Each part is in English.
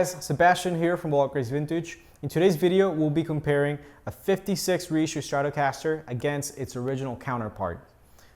guys, Sebastian here from Reissue Vintage. In today's video, we'll be comparing a 56 Reissue Stratocaster against its original counterpart.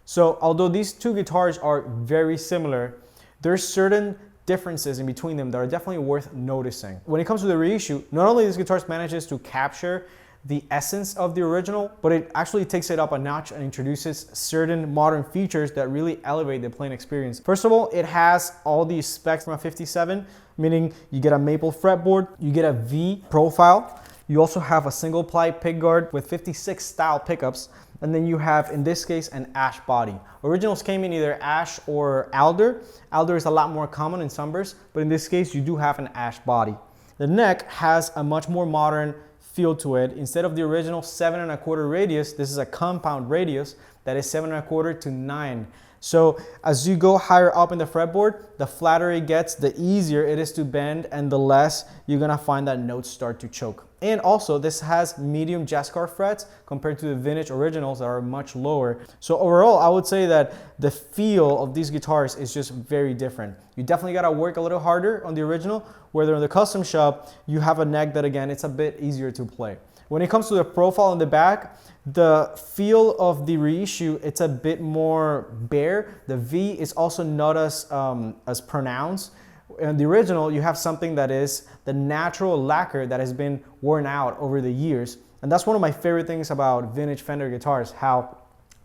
So although these two guitars are very similar, there's certain differences in between them that are definitely worth noticing. When it comes to the Reissue, not only this guitar manages to capture the essence of the original, but it actually takes it up a notch and introduces certain modern features that really elevate the playing experience. First of all, it has all the specs from a 57, meaning you get a maple fretboard, you get a V profile, you also have a single ply pickguard with 56 style pickups, and then you have, in this case, an ash body. Originals came in either ash or alder. Alder is a lot more common in Sunburst, but in this case, you do have an ash body. The neck has a much more modern feel to it. Instead of the original 7 1/4 radius, this is a compound radius that is 7 1/4 to 9. So as you go higher up in the fretboard, the flatter it gets, the easier it is to bend and the less you're gonna find that notes start to choke. And also this has medium Jascar frets compared to the vintage originals that are much lower. So overall, I would say that the feel of these guitars is just very different. You definitely gotta work a little harder on the original, whether in the custom shop, you have a neck that again, it's a bit easier to play. When it comes to the profile in the back, the feel of the Reissue, it's a bit more bare. The V is also not as pronounced. In the original, you have something that is the natural lacquer that has been worn out over the years. And that's one of my favorite things about vintage Fender guitars, how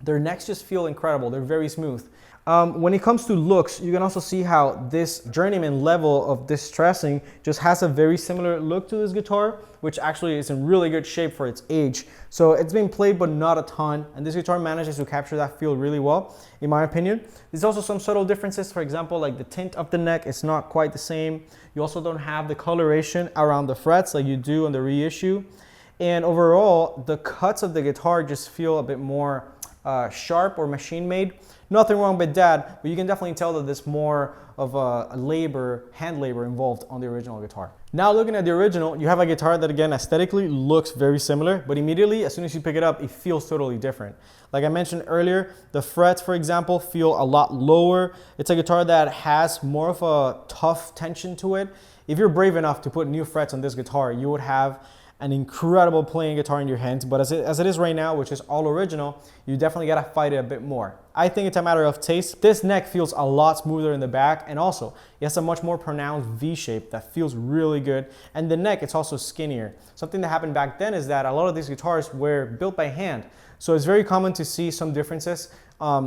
their necks just feel incredible. They're very smooth. When it comes to looks, you can also see how this Journeyman level of distressing just has a very similar look to this guitar, which actually is in really good shape for its age. So it's been played, but not a ton. And this guitar manages to capture that feel really well, in my opinion. There's also some subtle differences. For example, like the tint of the neck is not quite the same. You also don't have the coloration around the frets like you do on the Reissue. And overall, the cuts of the guitar just feel a bit more sharp or machine made. Nothing wrong with that, but you can definitely tell that there's more of a hand labor involved on the original guitar. Now looking at the original, you have a guitar that again aesthetically looks very similar, but immediately as soon as you pick it up, it feels totally different. Like I mentioned earlier, the frets, for example, feel a lot lower. It's a guitar that has more of a tough tension to it. If you're brave enough to put new frets on this guitar, you would have an incredible playing guitar in your hands, but as it is right now, which is all original, you definitely gotta fight it a bit more. I think it's a matter of taste. This neck feels a lot smoother in the back, and also it has a much more pronounced V shape that feels really good. And the neck, it's also skinnier. Something that happened back then is that a lot of these guitars were built by hand. So it's very common to see some differences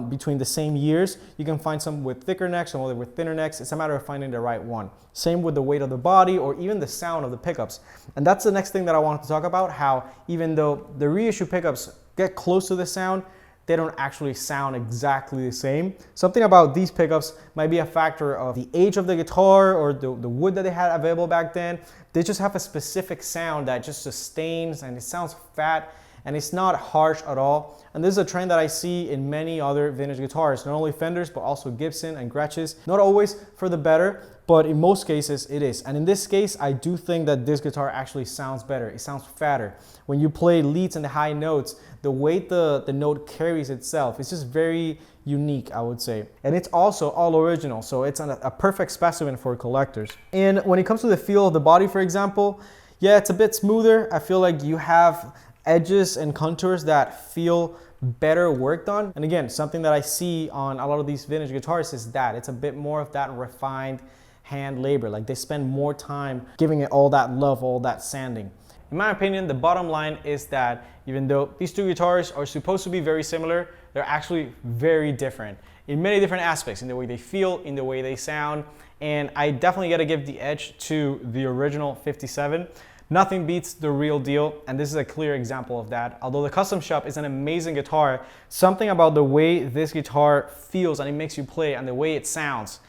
between the same years. You can find some with thicker necks, some with thinner necks. It's a matter of finding the right one. Same with the weight of the body or even the sound of the pickups. And that's the next thing that I wanted to talk about, how even though the Reissue pickups get close to the sound, they don't actually sound exactly the same. Something about these pickups might be a factor of the age of the guitar or the wood that they had available back then. They just have a specific sound that just sustains and it sounds fat and it's not harsh at all. And this is a trend that I see in many other vintage guitars, not only Fenders, but also Gibson and Gretsch's. Not always for the better, but in most cases it is. And in this case, I do think that this guitar actually sounds better. It sounds fatter. When you play leads and the high notes, the way the note carries itself, it's just very unique, I would say. And it's also all original, so it's a perfect specimen for collectors. And when it comes to the feel of the body, for example, yeah, it's a bit smoother. I feel like you have edges and contours that feel better worked on. And again, something that I see on a lot of these vintage guitars is that it's a bit more of that refined hand labor. Like they spend more time giving it all that love, all that sanding. In my opinion, the bottom line is that even though these two guitars are supposed to be very similar, they're actually very different in many different aspects, in the way they feel, in the way they sound. And I definitely got to give the edge to the original 57. Nothing beats the real deal, and this is a clear example of that. Although the custom shop is an amazing guitar, something about the way this guitar feels and it makes you play and the way it sounds,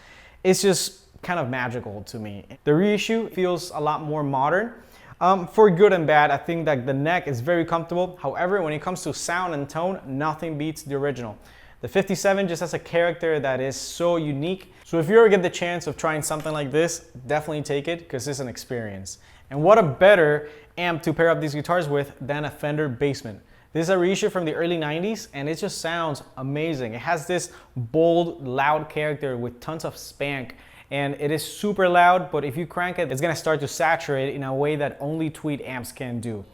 it's just kind of magical to me. The Reissue feels a lot more modern. For good and bad, I think that the neck is very comfortable. However, when it comes to sound and tone, nothing beats the original. The 57 just has a character that is so unique. So if you ever get the chance of trying something like this, definitely take it because it's an experience. And what a better amp to pair up these guitars with than a Fender Basement. This is a reissue from the early 90s and it just sounds amazing. It has this bold, loud character with tons of spank and it is super loud, but if you crank it, it's gonna start to saturate in a way that only tweed amps can do.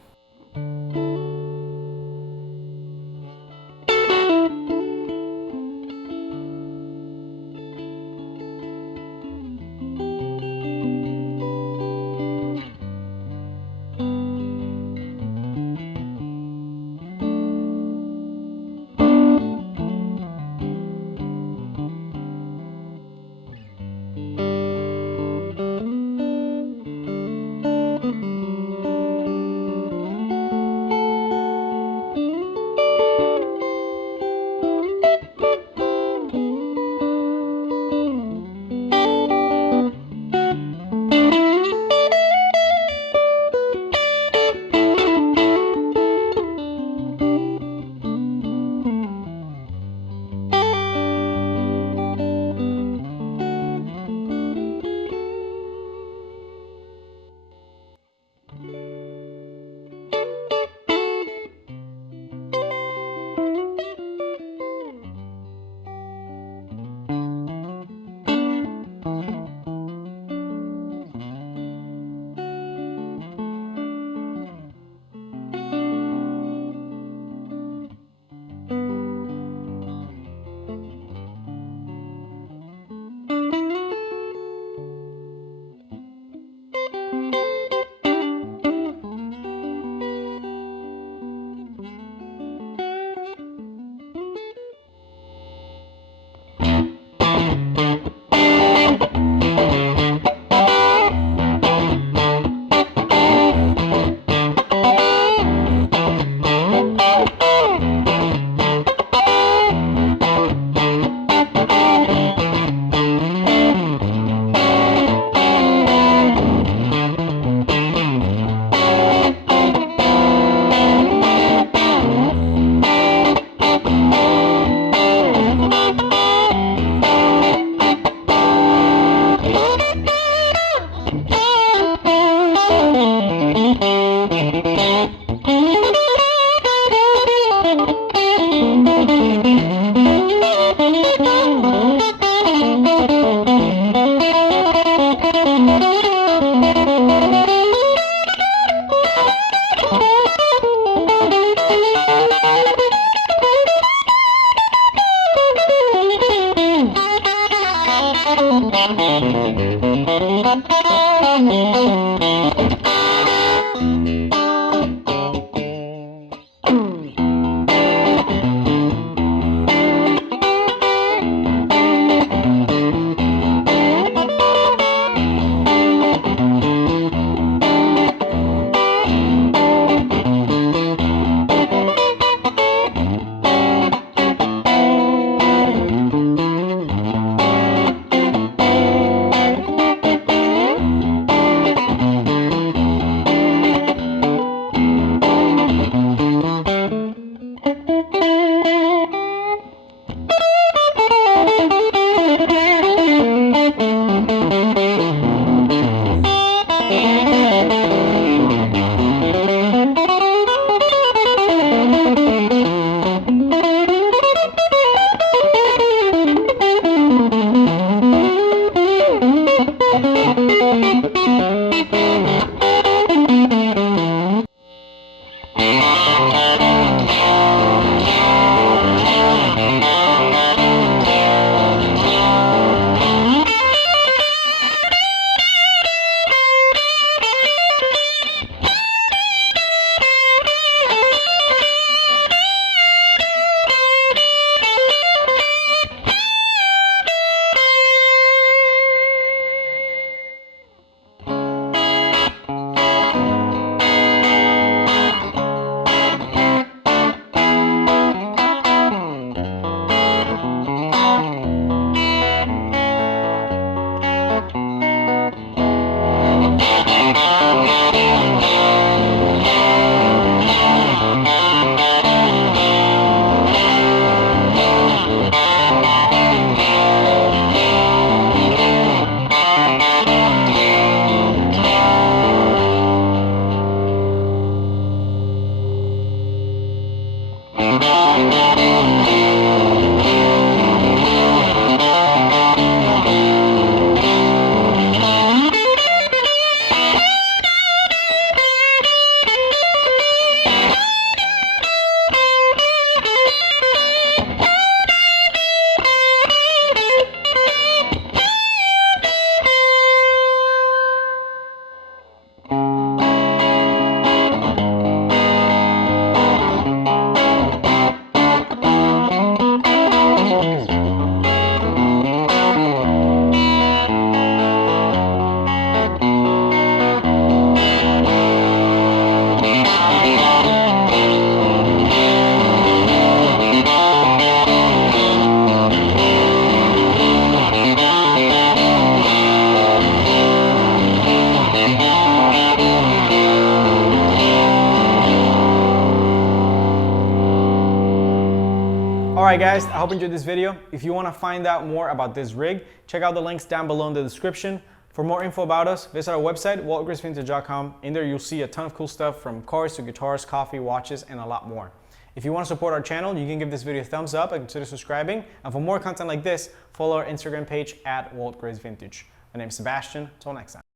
Alright guys, I hope you enjoyed this video. If you want to find out more about this rig, check out the links down below in the description. For more info about us, visit our website, waltgracevintage.com. In there you'll see a ton of cool stuff from cars to guitars, coffee, watches, and a lot more. If you want to support our channel, you can give this video a thumbs up and consider subscribing. And for more content like this, follow our Instagram page at waltgracevintage. My name is Sebastian. Until next time.